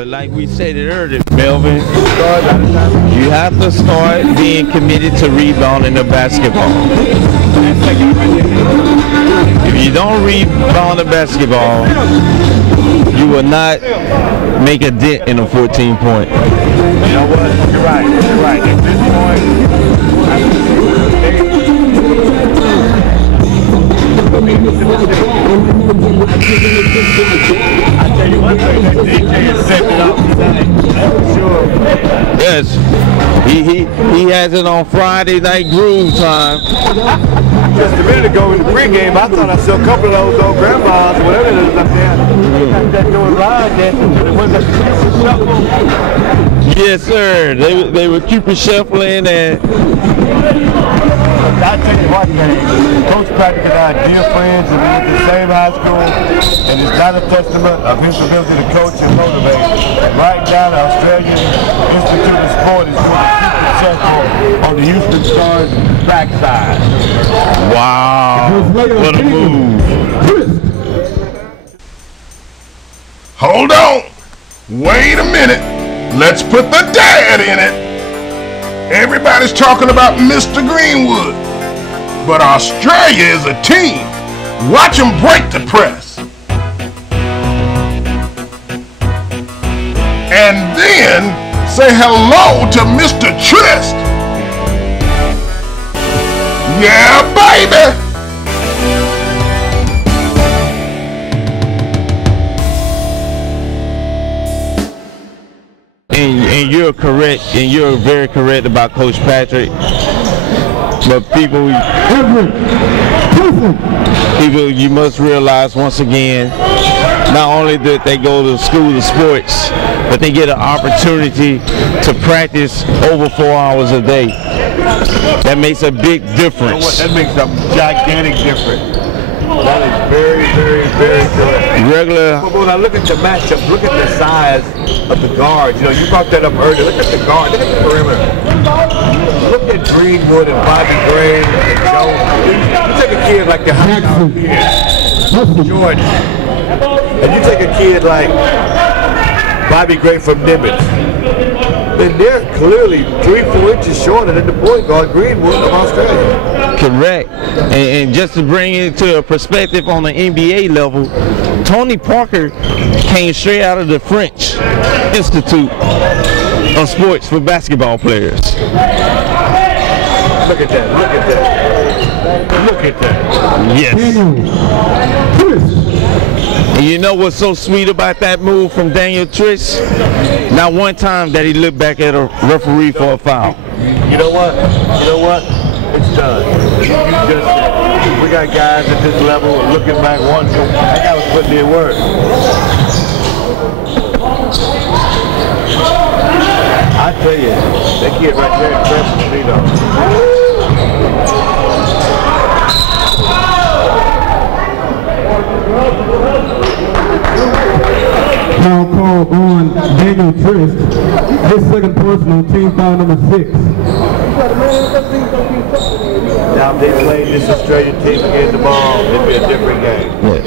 But like we said it earlier, Melvin, you have to start being committed to rebounding the basketball. If you don't rebound the basketball, you will not make a dent in a 14-point. You know what? You're right. You're right. At this point, I tell you one thing, that DJ is setting it up tonight. Sure. Yes, he has it on Friday night groove time. Just a minute ago in the pregame, I thought I saw a couple of those old grandmas, whatever it is up there. That doing line dancing. It was a shuffle. Yes, sir. They were Cupid shuffling and. I tell you what, man, Coach Patrick and I are dear friends, and we went to the same high school, and it's not a testament of his ability to coach and motivate. Right now, the Australian Institute of Sport is doing a Cupid shuffle on the Houston Stars backside. Wow, what a move. Hold on. Wait a minute. Let's put the dad in it. Everybody's talking about Mr. Greenwood, but Australia is a team. Watch them break the press. And then say hello to Mr. Trist. Yeah, baby. And you're correct, and you're very correct about Coach Patrick. But people, you must realize once again, not only that they go to school of sports, but they get an opportunity to practice over 4 hours a day. That makes a big difference. That makes a gigantic difference. That is very, very, very good. Regular. But when I look at the matchup, look at the size of the guards. You know, you brought that up earlier. Look at the guard. Look at the perimeter. Look at Greenwood and Bobby Gray and Jones. You take a kid like the Jordan, and you take a kid like Bobby Gray from Nimitz. And they're clearly 3-4 inches shorter than the point guard Greenwood of Australia. Correct. And just to bring it to a perspective on the NBA level, Tony Parker came straight out of the French Institute of Sports for basketball players. Look at that. Look at that. Look at that. Yes. And you know what's so sweet about that move from Daniel Trist? Not one time that he looked back at a referee for a foul. You know what? You know what? It's done. You just said, we got guys at this level looking back once. That guy was putting in work. I tell you, that kid right there impresses me though. Foul call on Daniel Trist. His second personal, team foul number 6. Now if they played this Australian team again tomorrow, it'd be a different game. Yes.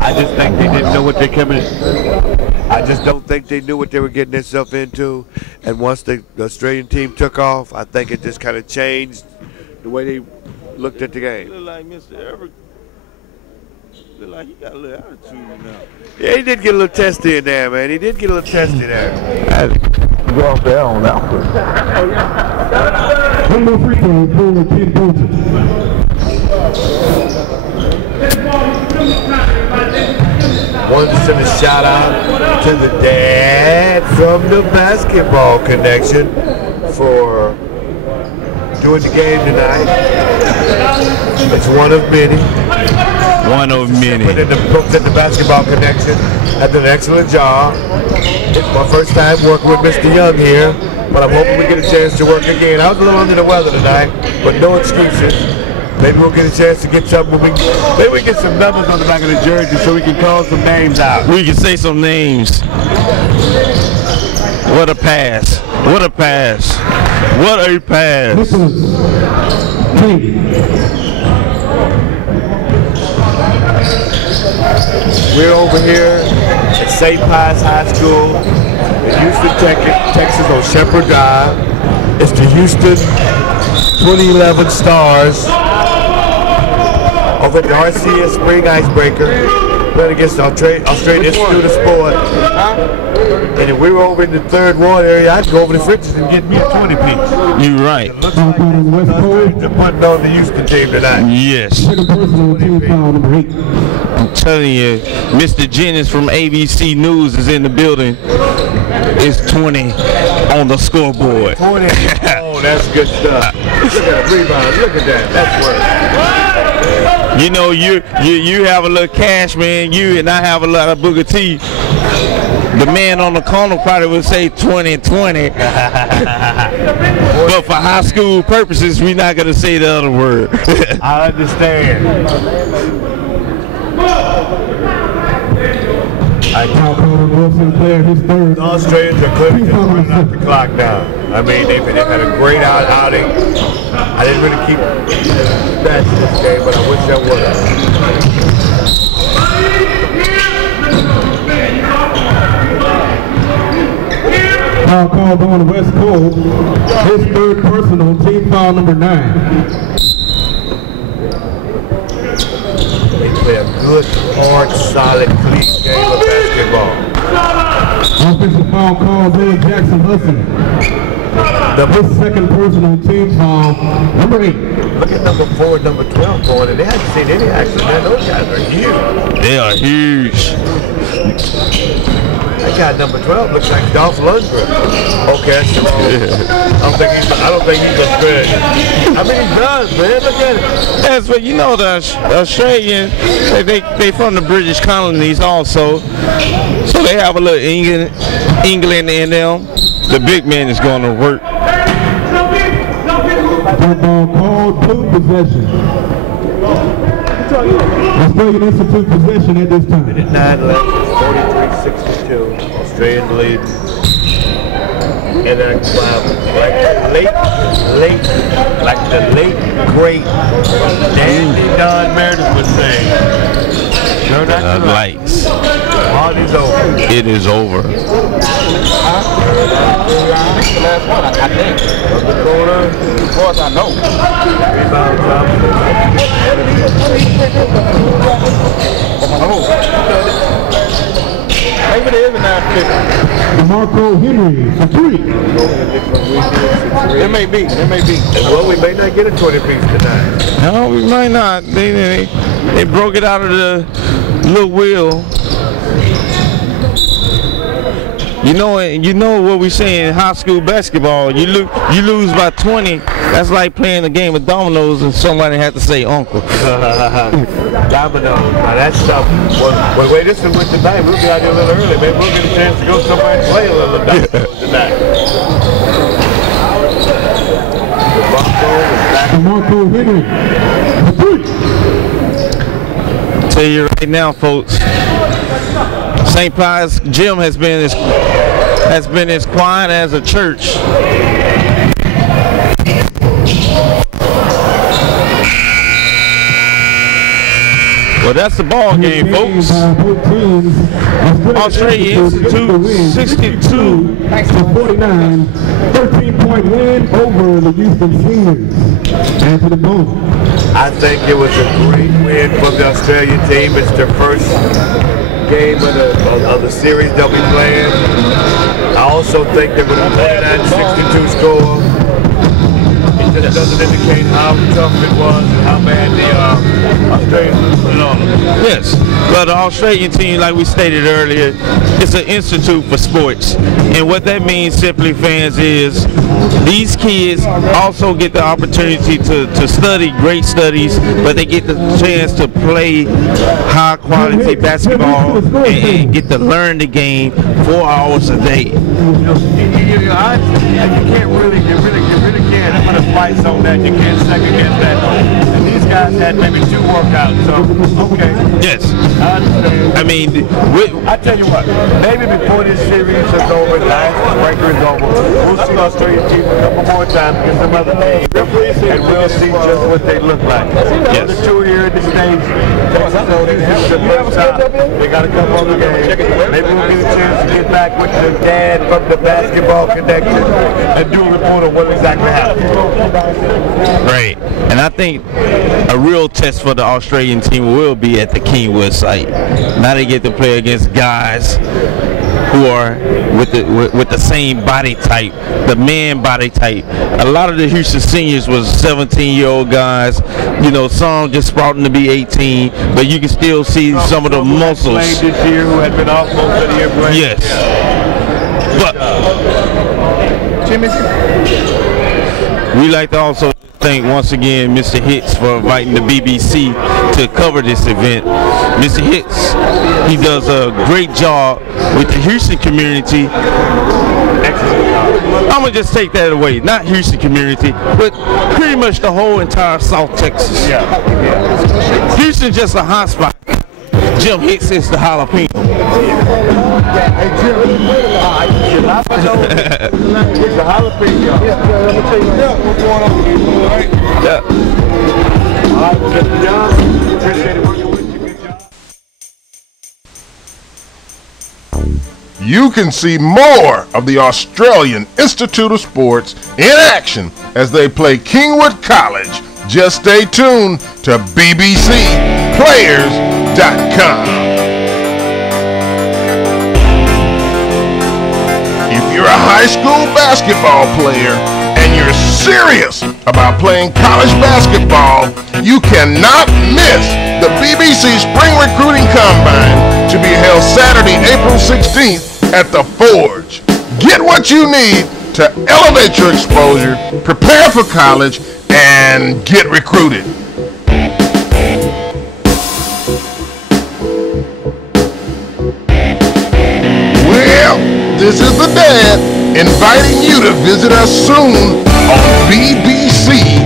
I just think they didn't know what they're coming. I just don't think they knew what they were getting themselves into. And once the Australian team took off, I think it just kind of changed the way they looked at the game. Look like Mr. Everett. Look like he got a little attitude now. Yeah, he did get a little testy in there, man. He did get a little testy there. Go off there on that One more free throw for Ken Bolton. Wanted to send a shout out to the dad from the Basketball Connection for doing the game tonight. It's one of many. One of many. But the folks at the Basketball Connection have done an excellent job. It's my first time working with Mr. Young here, but I'm hoping we get a chance to work again. I was a little under the weather tonight, but no excuses. Maybe we'll get a chance to get something. Maybe we get some numbers on the back of the jersey so we can call some names out. We can say some names. What a pass. What a pass. What a pass. We're over here at St. Pius High School Houston, Texas on Shepherd Drive. It's the Houston 2011 Stars over at the RCS Spring IceBreaker, playing against the Australian Institute of Sport. And if we were over in the third ward area, I'd go over to Fritz and get me a 20-piece. You're right. It looks like they're putting on the Houston team tonight. Yes. Second personal, team foul number 8. I'm telling you, Mr. Jennings from ABC News is in the building. It's 20 on the scoreboard. 20. Oh, that's good stuff. Look at that rebound. Look at that. That's work. You know, you have a little cash, man. You and I have a lot of Booker T. The man on the corner probably would say 20-20. But for high school purposes, we're not going to say the other word. I understand. The Australians are clearly just running out the clock now. I mean, they've had a great outing. I didn't really keep stats in this game, but I wish I would have. Foul called on West Cole. His third personal, team foul number 9. They play a good, hard, solid, clean game of basketball. Offensive foul called on Jackson Hudson. His second personal, team foul number 8. Look at number 4 and number 12 going, and they haven't seen any action, man. Those guys are huge. They are huge. That guy number 12 looks like Dolph Lundgren. Okay, that's wrong. I don't think he's Australian. I mean, he does, man. Look at it. That's what you know. The Australians, they from the British colonies also, so they have a little England in them. The big man is going to work. Ball called two possession. Australian Institute possession at this time. 9 left, 43-62. Australian lead. And then like the late great Dandy Don Meredith would say, Lights. Party's over. It is over. The last one, I think. From the corner. As far as I know. Rebound Maybe there is a 950. DeMarco Henry for 3. It may be. Well, we may not get a 20-piece tonight. No, we might not. They broke it out of the little wheel. You know what we say in high school basketball. You lose by 20. That's like playing a game of dominoes and somebody had to say uncle. Dominoes. Now that's stuff. Well, wait, this is with tonight. We'll be out here a little early. Maybe we'll get a chance to go somewhere and play a little dominoes tonight. DeMarco Henry for 3. Tell you right now, folks. St. Pius Gym has been as quiet as a church. Well, that's the ball game, folks. Australia Institute 62 to 49. 13-point win over the Houston Seniors. And to the bone. I think it was a great win for the Australian team. It's their first game of the series they'll be playing. I also think they would have played that 62 score. It just doesn't indicate how tough it was and how bad the Australians put it on them. Yes, but the Australian team, like we stated earlier, it's an institute for sports. And what that means, simply, fans, is these kids also get the opportunity to study great studies, but they get the chance to play high quality basketball and get to learn the game 4 hours a day. You really can't put a price on that. You can't second guess that. And these guys had maybe 2 workouts, so okay. Yes. I understand. I mean, I tell you what, maybe before this series is over, the IceBreaker is over, we'll see Australian team a couple more times against some other teams, and we'll see just what they look like. Yes. The 2 here at the stage, Texas, the first time. They got a couple other games. Maybe we'll get a chance to get back with the dad from the basketball connection and do a report on what exactly happened. Right. And I think a real test for the Australian team will be at the Kingwood site. Now they get to play against guys who are with the same body type, the man body type. A lot of the Houston seniors was 17-year-old guys. You know, some just sprouting to be 18, but you can still see some of the muscles. Played this year who had been off most of the year playing. Yes. But we like to also thank once again Mr. Hicks for inviting the BBC to cover this event. Mr. Hicks, he does a great job with the Houston community. I'm gonna just take that away, not Houston community, but pretty much the whole entire South Texas. Houston's just a hot spot. Jim Hicks is the jalapeno. Hey Jim, it's a jalapeno. Let me tell you what's going on here. All right, well, Mr. Young, appreciate it working with you. Good job. You can see more of the Australian Institute of Sports in action as they play Kingwood College. Just stay tuned to bbcplayers.com. If you're a high school basketball player and you're serious about playing college basketball, you cannot miss the BBC Spring Recruiting Combine to be held Saturday, April 16th at the Forge. Get what you need to elevate your exposure, prepare for college, and get recruited. Well, this is the dad inviting you to visit us soon on BBC